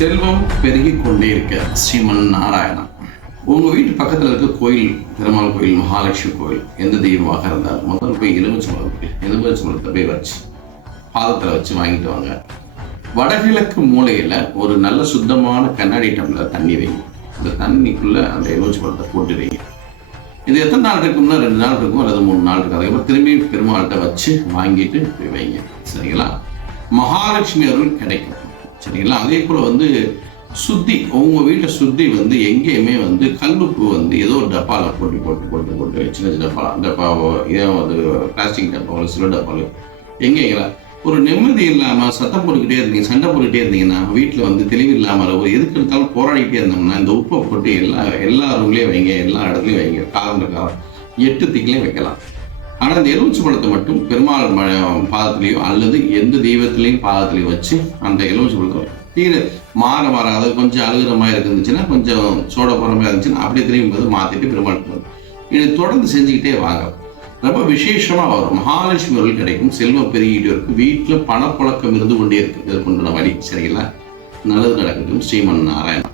செல்வம் பெருகி கொண்டே இருக்க ஸ்ரீமன் நாராயணா. உங்கள் வீட்டு பக்கத்தில் இருக்க கோயில், பெருமாள் கோயில், மகாலட்சுமி கோயில், எந்த தெய்வமாக இருந்தாலும் முதல்ல போய் எலுமிச்சம்பழத்தை போய் வச்சு பாதத்தில் வச்சு வாங்கிட்டு வாங்க. வடகிழக்கு மூலையில் ஒரு நல்ல சுத்தமான கண்ணாடி டம்ளர் தண்ணி வைங்க. அந்த தண்ணிக்குள்ளே அந்த எலுமிச்சம்பழத்தை போட்டு வைங்க. இது எத்தனை நாள் இருக்கும்னா 2 நாள் இருக்கும் அல்லது 3 நாள் இருக்கும். அதுக்கப்புறம் திரும்பி பெருமாள்கிட்ட வச்சு வாங்கிட்டு போய் வைங்க. சரிங்களா? மகாலட்சுமி அருள் கிடைக்கும். சரிங்களா? அதே போல் சுத்தி, உங்கள் வீட்டில் சுத்தி எங்கேயுமே கல்லுப்பு ஏதோ ஒரு டப்பாவில் போட்டு சின்ன டப்பாவோ ஏன் பிளாஸ்டிக் டப்பாவோ சில டப்பாவோ எங்கேங்களா ஒரு நிம்மதி இல்லாமல் சத்தம் போட்டுக்கிட்டே இருந்தீங்க, சண்டை போட்டுக்கிட்டே இருந்தீங்கன்னா, வீட்டில் தெளிவு இல்லாமல் எதுக்கு எடுத்தாலும் போராடிக்கிட்டே இருந்தோம்னா, இந்த உப்பை போட்டு எல்லா ரூம்லேயும் வைங்க, எல்லா இடத்துலையும் வைங்க. காலம் 8 திக்கிலையும் வைக்கலாம். ஆனால் இந்த எலுமிச்சம்பழத்தை மட்டும் பெருமாள் பாதத்திலையோ அல்லது எந்த தெய்வத்திலையும் பாதத்திலையும் வச்சு அந்த எலுமிச்சம்பழத்தை மாறாது கொஞ்சம் அழுகிற மாதிரி இருந்துச்சுன்னா, கொஞ்சம் சோட போகிற மாதிரி இருந்துச்சுன்னா, அப்படியே திரும்பி மாற்றிட்டு பெருமாள் இது தொடர்ந்து செஞ்சுக்கிட்டே வாங்க. ரொம்ப விசேஷமாக வரும். மகாலட்சுமி அருள் கிடைக்கும். செல்வம் பெருகிட்டு இருக்கும். வீட்டில் பணப்புழக்கம் இருந்து கொண்டே இருக்கு. இதற்குண்டான வழி. சரிங்களா? நல்லது நடக்கட்டும். ஸ்ரீமன் நாராயணா.